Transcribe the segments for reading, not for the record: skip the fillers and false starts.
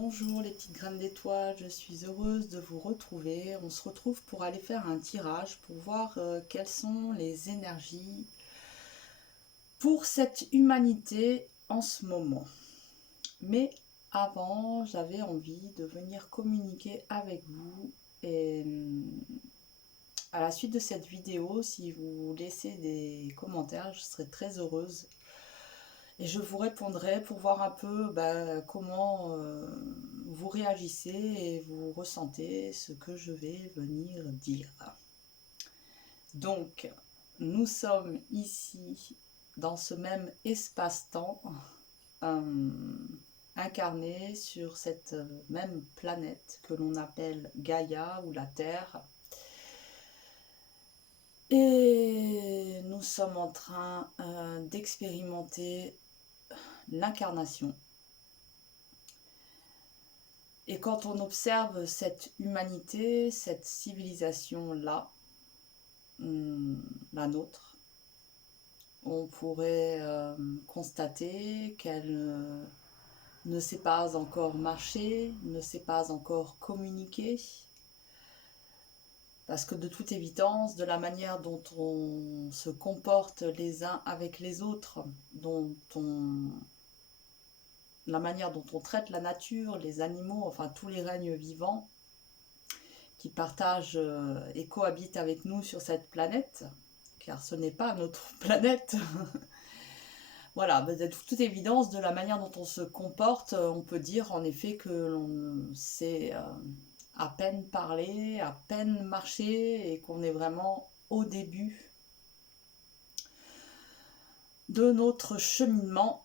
Bonjour les petites graines d'étoiles, je suis heureuse de vous retrouver. On se retrouve pour aller faire un tirage pour voir quelles sont les énergies pour cette humanité en ce moment. Mais avant, j'avais envie de venir communiquer avec vous et à la suite de cette vidéo, si vous laissez des commentaires, je serai très heureuse. Et je vous répondrai pour voir un peu comment vous réagissez et vous ressentez ce que je vais venir dire. Donc, nous sommes ici dans ce même espace-temps, incarné sur cette même planète que l'on appelle Gaïa ou la Terre. Et nous sommes en train d'expérimenter l'incarnation. Et quand on observe cette humanité, cette civilisation-là, la nôtre, on pourrait constater qu'elle ne sait pas encore marcher, ne sait pas encore communiquer, parce que de toute évidence, de la manière dont on se comporte les uns avec les autres, la manière dont on traite la nature, les animaux, enfin tous les règnes vivants qui partagent et cohabitent avec nous sur cette planète, car ce n'est pas notre planète. Voilà, de toute évidence, de la manière dont on se comporte, on peut dire en effet que l'on sait à peine parler, à peine marcher, et qu'on est vraiment au début de notre cheminement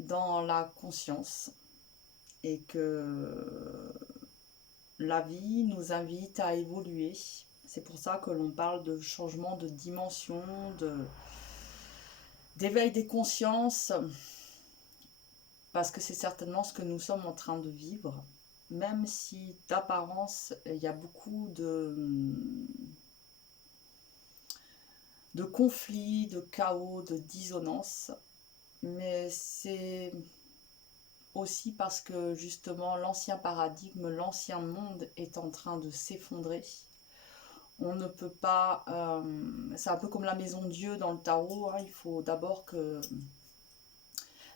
dans la conscience, et que la vie nous invite à évoluer. C'est pour ça que l'on parle de changement de dimension, d'éveil des consciences, parce que c'est certainement ce que nous sommes en train de vivre, même si d'apparence il y a beaucoup de conflits, de chaos, de dissonances, mais c'est aussi parce que justement l'ancien paradigme, l'ancien monde est en train de s'effondrer. On ne peut pas, c'est un peu comme la maison de Dieu dans le tarot, hein, il faut d'abord que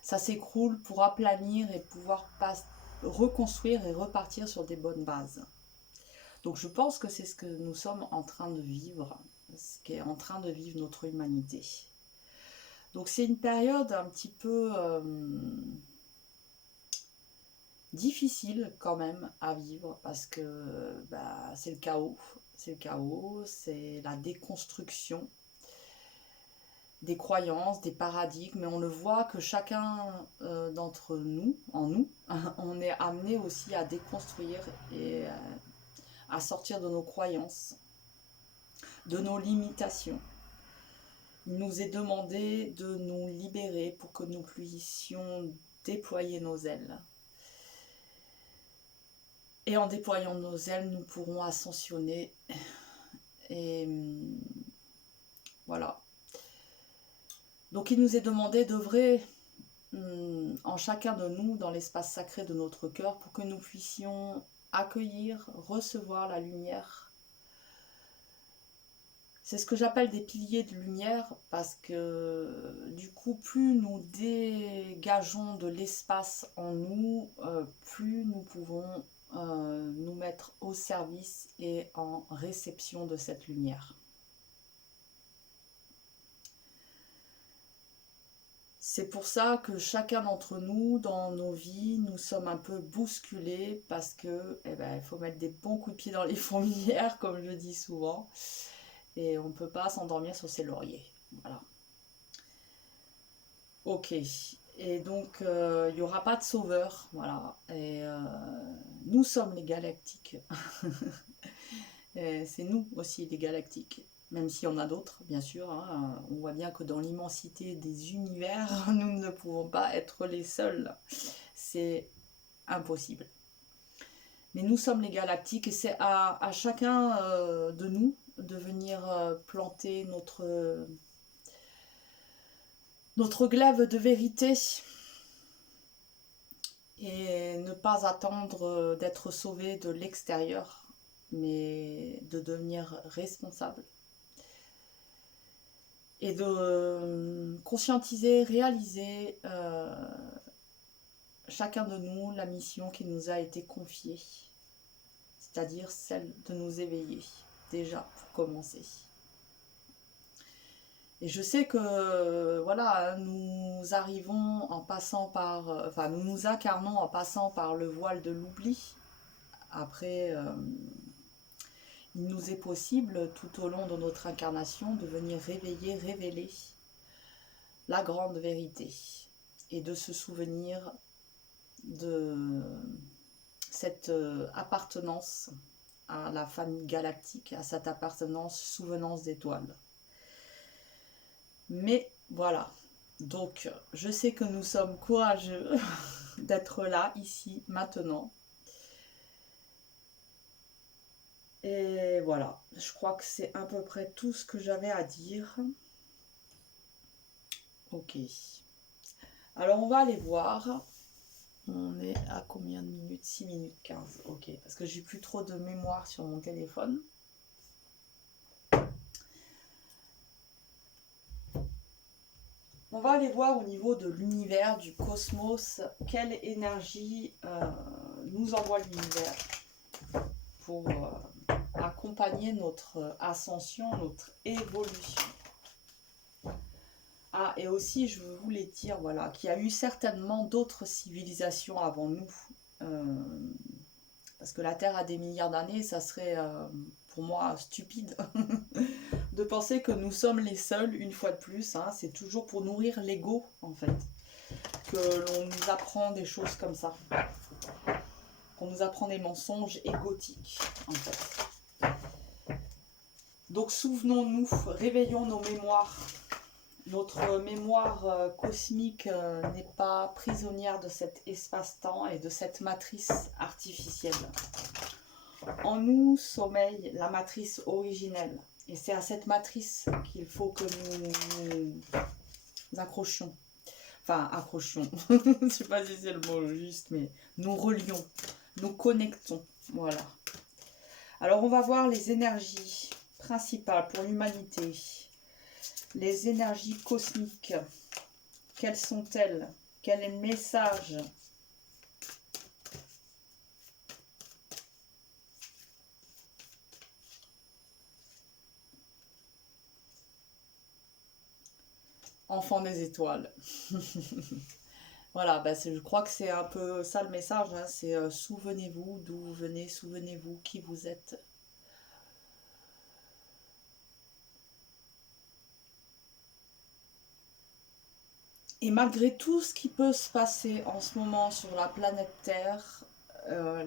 ça s'écroule pour aplanir et pouvoir reconstruire et repartir sur des bonnes bases. Donc je pense que c'est ce que nous sommes en train de vivre, ce qu'est en train de vivre notre humanité. Donc c'est une période un petit peu difficile quand même à vivre, parce que c'est le chaos, c'est la déconstruction des croyances, des paradigmes, et on le voit que chacun d'entre nous, on est amené aussi à déconstruire et à sortir de nos croyances, de nos limitations. Il nous est demandé de nous libérer pour que nous puissions déployer nos ailes. Et en déployant nos ailes, nous pourrons ascensionner. Et voilà. Donc il nous est demandé d'œuvrer en chacun de nous, dans l'espace sacré de notre cœur, pour que nous puissions accueillir, recevoir la lumière. C'est ce que j'appelle des piliers de lumière, parce que du coup, plus nous dégageons de l'espace en nous, plus nous pouvons nous mettre au service et en réception de cette lumière. C'est pour ça que chacun d'entre nous, dans nos vies, nous sommes un peu bousculés, parce que il faut mettre des bons coups de pied dans les fourmilières, comme je dis souvent, et on ne peut pas s'endormir sur ses lauriers. Voilà. Ok. Et donc, il n'y aura pas de sauveur. Voilà. Et nous sommes les galactiques. C'est nous aussi les galactiques. Même s'il y en a d'autres, bien sûr, hein. On voit bien que dans l'immensité des univers, nous ne pouvons pas être les seuls. C'est impossible. Mais nous sommes les galactiques, et c'est à chacun de nous de venir planter notre glaive de vérité, et ne pas attendre d'être sauvé de l'extérieur, mais de devenir responsable. Et de conscientiser, réaliser chacun de nous la mission qui nous a été confiée. C'est-à-dire celle de nous éveiller, déjà, pour commencer. Et je sais que, voilà, nous arrivons en passant par... Enfin, nous nous incarnons en passant par le voile de l'oubli. Après, il nous est possible, tout au long de notre incarnation, de venir réveiller, révéler la grande vérité. Et de se souvenir de cette appartenance à la famille galactique, à cette appartenance souvenance d'étoiles. Mais voilà, donc je sais que nous sommes courageux d'être là, ici, maintenant. Et voilà, je crois que c'est à peu près tout ce que j'avais à dire. Ok. Alors on va aller voir. On est à combien de minutes? 6 minutes 15. Ok, parce que j'ai plus trop de mémoire sur mon téléphone. On va aller voir au niveau de l'univers, du cosmos, quelle énergie nous envoie l'univers pour accompagner notre ascension, notre évolution. Ah, et aussi, je voulais dire, voilà, qu'il y a eu certainement d'autres civilisations avant nous. Parce que la Terre a des milliards d'années, ça serait, pour moi, stupide de penser que nous sommes les seuls, une fois de plus. Hein, c'est toujours pour nourrir l'ego, en fait, que l'on nous apprend des choses comme ça. Qu'on nous apprend des mensonges égotiques, en fait. Donc, souvenons-nous, réveillons nos mémoires. Notre mémoire cosmique n'est pas prisonnière de cet espace-temps et de cette matrice artificielle. En nous sommeille la matrice originelle. Et c'est à cette matrice qu'il faut que nous accrochions. Enfin, accrochions. Je ne sais pas si c'est le mot juste, mais nous relions, nous connectons. Voilà. Alors, on va voir les énergies principales pour l'humanité. Les énergies cosmiques, quelles sont-elles? Quel est le message? Enfant des étoiles. Voilà, bah je crois que c'est un peu ça le message. Hein, c'est souvenez-vous d'où vous venez, souvenez-vous qui vous êtes. Et malgré tout ce qui peut se passer en ce moment sur la planète Terre,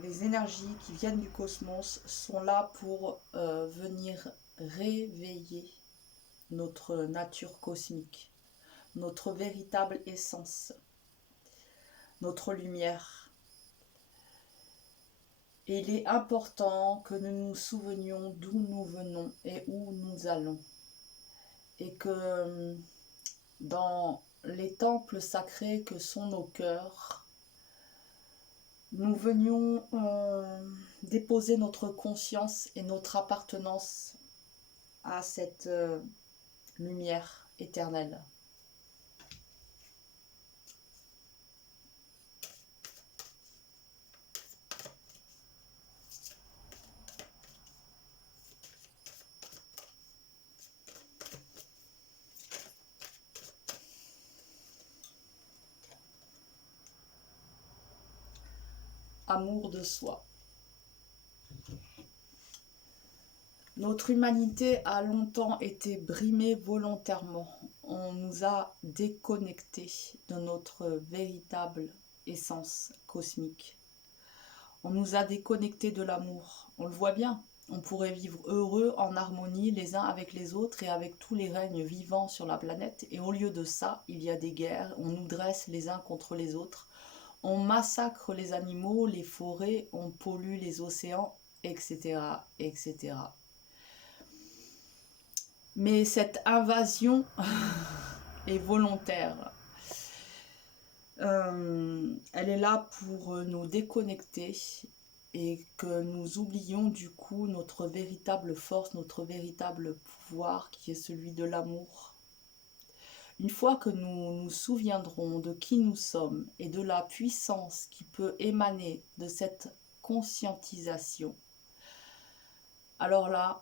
les énergies qui viennent du cosmos sont là pour venir réveiller notre nature cosmique, notre véritable essence, notre lumière. Et il est important que nous nous souvenions d'où nous venons et où nous allons. Et que dans les temples sacrés que sont nos cœurs, nous venions déposer notre conscience et notre appartenance à cette lumière éternelle. Amour de soi. Notre humanité a longtemps été brimée volontairement. On nous a déconnectés de notre véritable essence cosmique. On nous a déconnectés de l'amour. On le voit bien. On pourrait vivre heureux, en harmonie les uns avec les autres et avec tous les règnes vivants sur la planète. Et au lieu de ça, il y a des guerres. On nous dresse les uns contre les autres. On massacre les animaux, les forêts, on pollue les océans, etc., etc. Mais cette invasion est volontaire. Elle est là pour nous déconnecter et que nous oublions du coup notre véritable force, notre véritable pouvoir qui est celui de l'amour. Une fois que nous nous souviendrons de qui nous sommes et de la puissance qui peut émaner de cette conscientisation, alors là,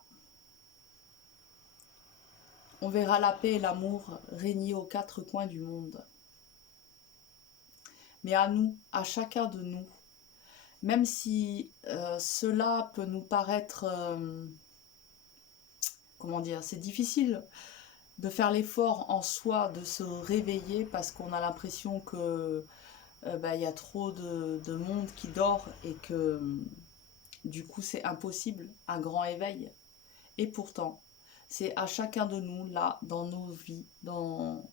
on verra la paix et l'amour régner aux quatre coins du monde. Mais à nous, à chacun de nous, même si cela peut nous paraître, comment dire, c'est difficile de faire l'effort en soi de se réveiller parce qu'on a l'impression que y a trop de monde qui dort et que du coup c'est impossible un grand éveil. Et pourtant, c'est à chacun de nous, là, dans nos vies, dans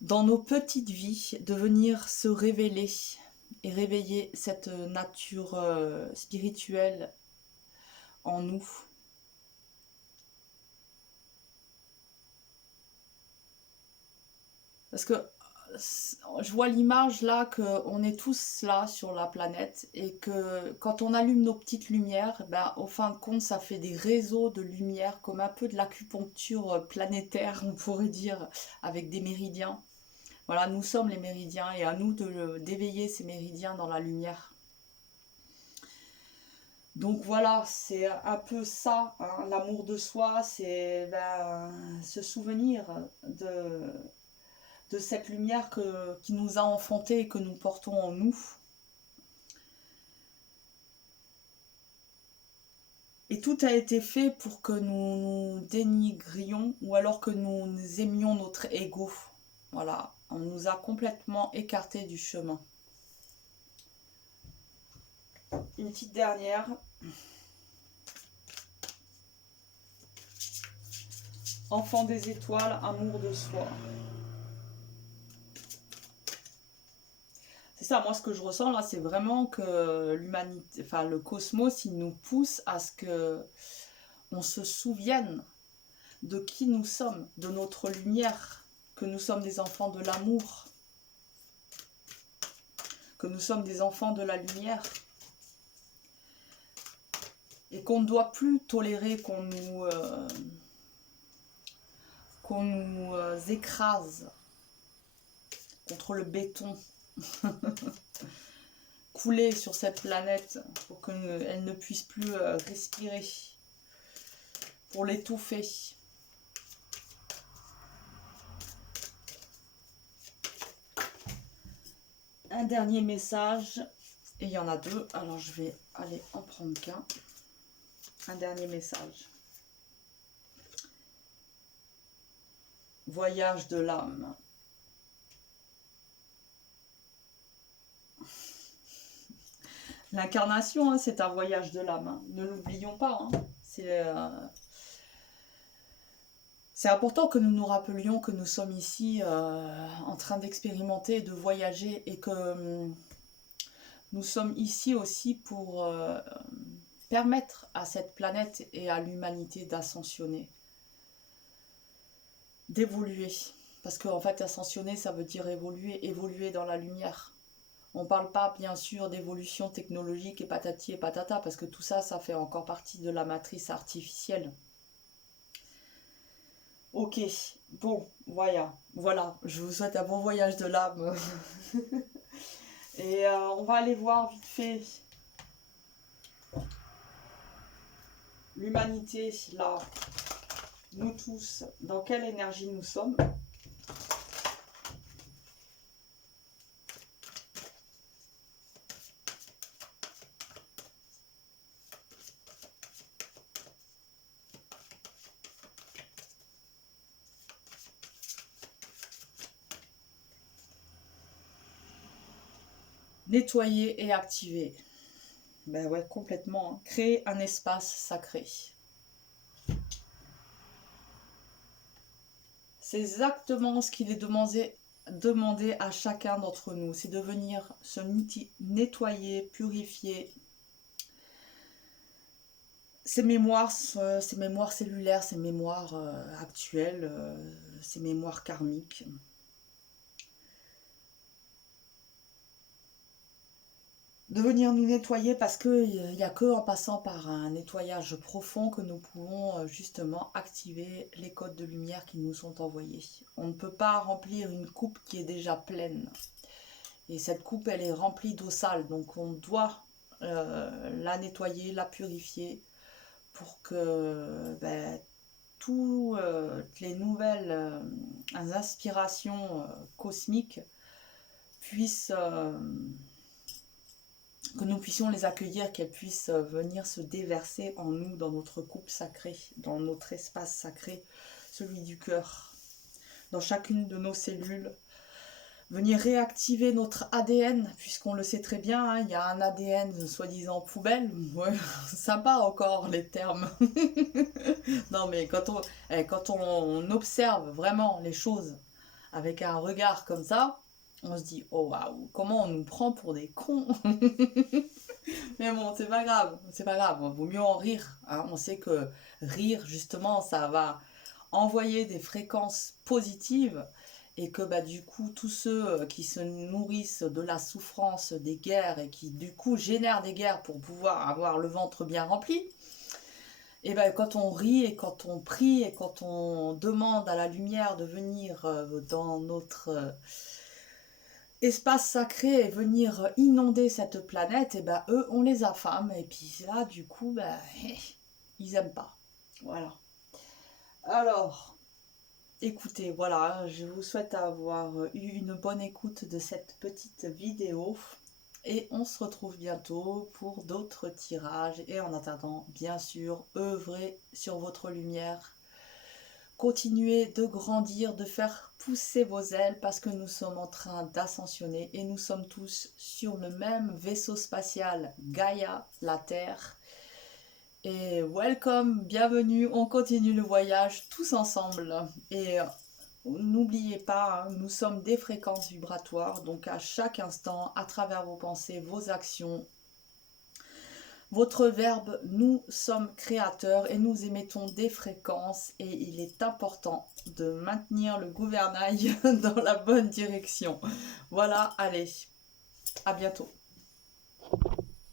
nos petites vies, de venir se révéler et réveiller cette nature spirituelle en nous. Parce que je vois l'image là qu'on est tous là sur la planète et que quand on allume nos petites lumières, au fin de compte ça fait des réseaux de lumière comme un peu de l'acupuncture planétaire on pourrait dire avec des méridiens. Voilà, nous sommes les méridiens et à nous d'éveiller ces méridiens dans la lumière. Donc voilà, c'est un peu ça, hein, l'amour de soi, c'est se souvenir de cette lumière qui nous a enfantés et que nous portons en nous. Et tout a été fait pour que nous nous dénigrions ou alors que nous aimions notre ego. Voilà, on nous a complètement écartés du chemin. Une petite dernière. Enfant des étoiles, amour de soi. C'est ça, moi ce que je ressens là, c'est vraiment que l'humanité, enfin le cosmos, il nous pousse à ce que on se souvienne de qui nous sommes, de notre lumière, que nous sommes des enfants de l'amour, que nous sommes des enfants de la lumière, et qu'on ne doit plus tolérer qu'on nous écrase contre le béton. Couler sur cette planète pour qu'elle ne puisse plus respirer, pour l'étouffer. Un dernier message, et il y en a deux, alors je vais aller en prendre qu'un. Un dernier message. Voyage de l'âme. L'incarnation, hein, c'est un voyage de l'âme. Hein. Ne l'oublions pas. Hein. C'est important que nous nous rappelions que nous sommes ici en train d'expérimenter, de voyager et que nous sommes ici aussi pour permettre à cette planète et à l'humanité d'ascensionner, d'évoluer. Parce qu'en fait, ascensionner, ça veut dire évoluer, évoluer dans la lumière. On ne parle pas, bien sûr, d'évolution technologique et patati et patata, parce que tout ça, ça fait encore partie de la matrice artificielle. Ok, bon, voilà, je vous souhaite un bon voyage de l'âme. Et on va aller voir vite fait l'humanité, là, nous tous, dans quelle énergie nous sommes. Nettoyer et activer. Ben ouais, complètement. Hein. Créer un espace sacré. C'est exactement ce qu'il est demandé à chacun d'entre nous. C'est de venir se nettoyer, purifier ces mémoires cellulaires, ces mémoires actuelles, ces mémoires karmiques. de venir nous nettoyer parce qu'il n'y a que en passant par un nettoyage profond que nous pouvons justement activer les codes de lumière qui nous sont envoyés. On ne peut pas remplir une coupe qui est déjà pleine. Et cette coupe, elle est remplie d'eau sale. Donc on doit la nettoyer, la purifier pour que toutes les nouvelles inspirations cosmiques puissent... que nous puissions les accueillir, qu'elles puissent venir se déverser en nous, dans notre coupe sacrée, dans notre espace sacré, celui du cœur, dans chacune de nos cellules, venir réactiver notre ADN, puisqu'on le sait très bien, hein, il y a un ADN soi-disant poubelle, ouais, sympa encore les termes, non mais quand on observe vraiment les choses avec un regard comme ça, on se dit, oh waouh, comment on nous prend pour des cons. Mais bon, c'est pas grave, vaut mieux en rire. Hein. On sait que rire, justement, ça va envoyer des fréquences positives et que du coup, tous ceux qui se nourrissent de la souffrance des guerres et qui du coup génèrent des guerres pour pouvoir avoir le ventre bien rempli, et quand on rit et quand on prie et quand on demande à la lumière de venir dans notre... espace sacré et venir inonder cette planète, et eux on les affame et puis là du coup ils aiment pas. Voilà. Alors écoutez, voilà, je vous souhaite avoir eu une bonne écoute de cette petite vidéo et on se retrouve bientôt pour d'autres tirages et en attendant, bien sûr, œuvrez sur votre lumière. Continuez de grandir, de faire pousser vos ailes parce que nous sommes en train d'ascensionner et nous sommes tous sur le même vaisseau spatial Gaïa, la Terre. Et welcome, bienvenue, on continue le voyage tous ensemble. Et n'oubliez pas, hein, nous sommes des fréquences vibratoires, donc à chaque instant, à travers vos pensées, vos actions, votre verbe, nous sommes créateurs et nous émettons des fréquences et il est important de maintenir le gouvernail dans la bonne direction. Voilà, allez, à bientôt.